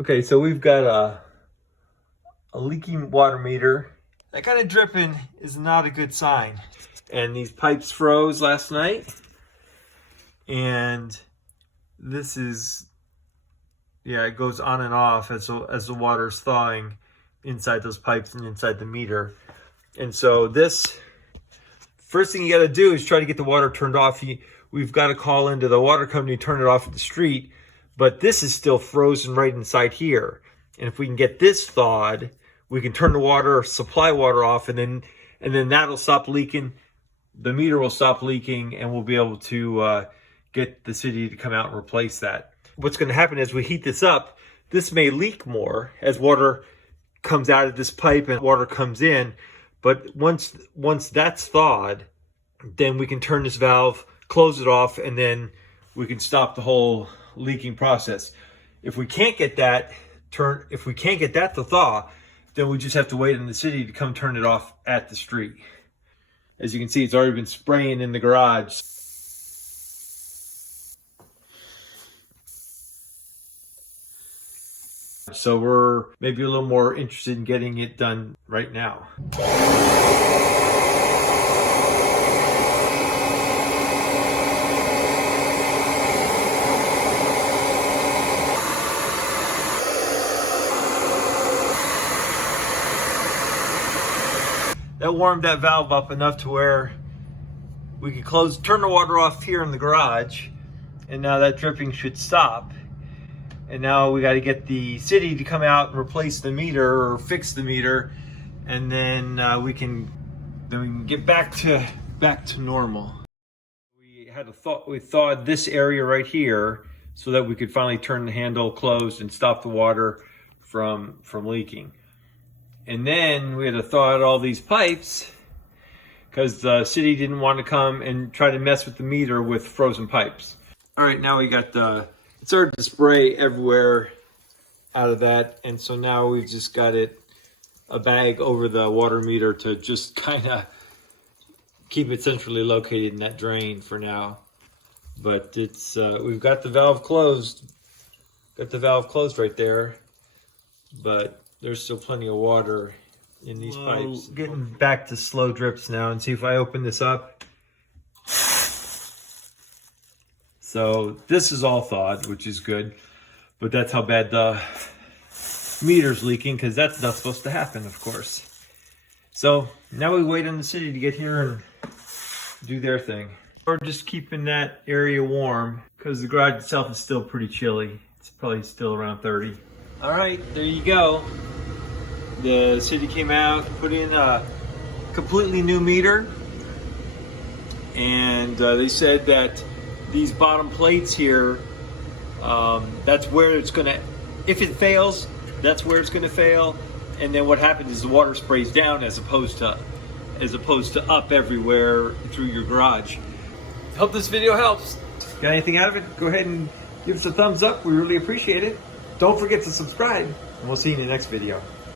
Okay, so we've got a leaking water meter. That kind of dripping is not a good sign. And these pipes froze last night. And this is, yeah, it goes on and off as the water's thawing inside those pipes and inside the meter. And so this, first thing you got to do is try to get the water turned off. We've got to call into the water company, turn it off at the street. But this is still frozen right inside here. And if we can get this thawed, we can turn the water, supply water off, and then that'll stop leaking. The meter will stop leaking, and we'll be able to get the city to come out and replace that. What's going to happen as we heat this up, this may leak more as water comes out of this pipe and water comes in. But once that's thawed, then we can turn this valve, close it off, and then we can stop the whole leaking process. If we can't get that to thaw, then we just have to wait on the city to come turn it off at the street. As you can see, it's already been spraying in the garage. So we're maybe a little more interested in getting it done right now. That warmed that valve up enough to where we could turn the water off here in the garage, and now that dripping should stop. And now we got to get the city to come out and replace the meter or fix the meter, and then we can get back to normal. We thawed this area right here so that we could finally turn the handle closed and stop the water from leaking. And then we had to thaw out all these pipes because the city didn't want to come and try to mess with the meter with frozen pipes. All right, now we got it started to spray everywhere out of that. And so now we've just got a bag over the water meter to just kind of keep it centrally located in that drain for now. But it's we've got the valve closed. Got the valve closed right there. But there's still plenty of water in these pipes. Getting back to slow drips now, and see if I open this up. So this is all thawed, which is good, but that's how bad the meter's leaking, because that's not supposed to happen, of course. So now we wait on the city to get here and do their thing. We're just keeping that area warm because the garage itself is still pretty chilly. It's probably still around 30. All right, there you go. The city came out, put in a completely new meter, and they said that these bottom plates here, that's where it's gonna, if it fails, that's where it's gonna fail. And then what happens is the water sprays down as opposed to up everywhere through your garage. Hope this video helps. Got anything out of it? Go ahead and give us a thumbs up. We really appreciate it. Don't forget to subscribe, and we'll see you in the next video.